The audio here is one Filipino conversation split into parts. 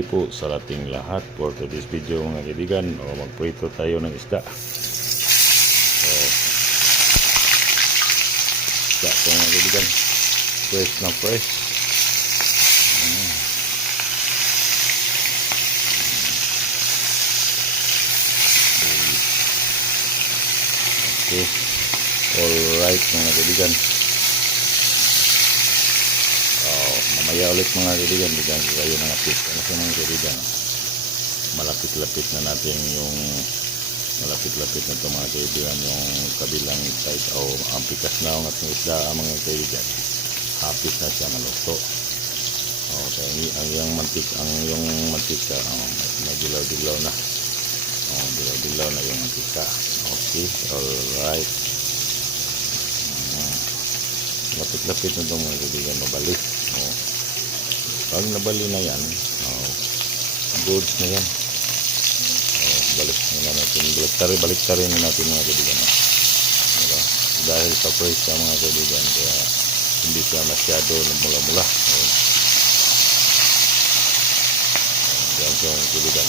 gabi po sa ating lahat. For today's video mga kaibigan, magprito tayo ng isda. So, isda po mga kaibigan, fresh na fresh. Okay, alright mga kaibigan. Mamaya ulit mga kaibigan, bigyan ko kayo ng update. Ano sa mga kaibigan, malapit-lapit na natin yung malapit-lapit na ito mga kaibigan, yung kabilang side o ang pikas na ang ating isda mga kaibigan. Hapit na siya maluto. Okay, ang yung mantika may dilaw-dilaw na. Dilaw-dilaw na yung mantika. Okay, alright. Lapit-lapit na ito mga kaibigan, mabalik. Pag nabali na yan, goods na yan. Balik na natin, balik-tarin na natin mga kaibigan. Diba? Dahil sa fresh sa mga kaibigan, kaya hindi siya masyado mula-mula. Diyan siya mga kaibigan.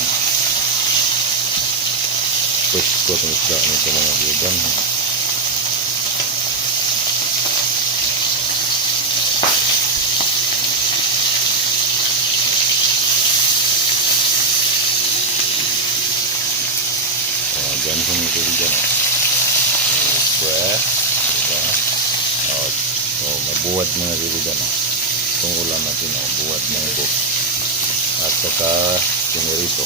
Fresh ko itong isda nito mga kaibigan. Diyan sa mga kaibigan. Fresh. Diba? Mabuwad mga kaibigan. Itong ulam natin, buwad munggo. At saka sinirito.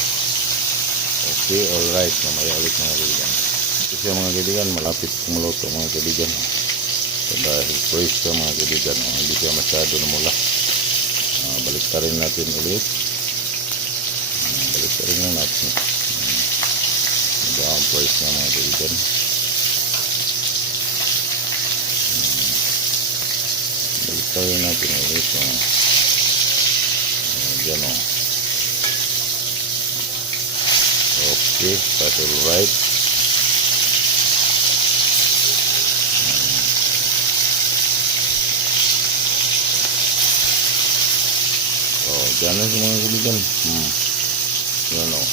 Okay, alright. Mamaya ulit mga kaibigan. Ito siya mga kaibigan, malapit kumuloto mga kaibigan. So, dahil fresh siya mga kaibigan. Hindi siya masyado namula. Balik ka rin natin ulit. Balik ka rin na natin. Ang price na mga kaibigan. Balik tayo natin ulit. Diyan o. Okay, that's alright. Diyan na sa mga kaibigan. Diyan o.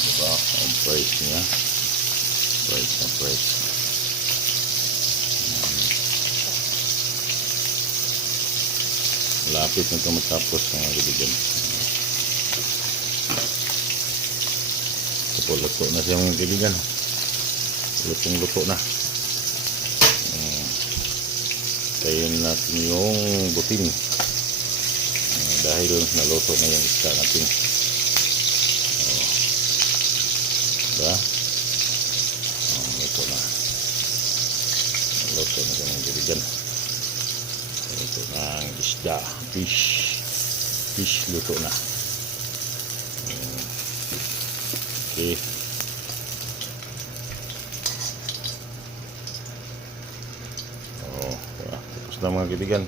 Diba? Ang price niya. Price na price. Lapit na ito matapos mga kaibigan. Ito po, luto na siya mga kaibigan. Lutong-luto na. Tayin natin yung buting. Dahil naluto na yung isda natin. Diba? Luto na. Luto na sa mga kaibigan. Luto na ang isda. Fish luto na. Okay. Tapos na mga kaibigan.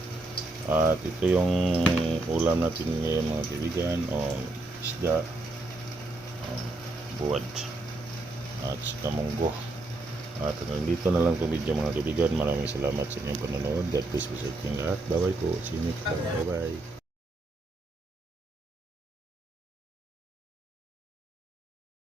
At ito yung ulam natin ngayon mga kaibigan. Isda. Buwad. At saka munggo. At nandito na lang itong video mga kaibigan. Maraming salamat sa inyong panonood. God bless po sa ating lahat. Bye bye po. See you next time. Bye bye.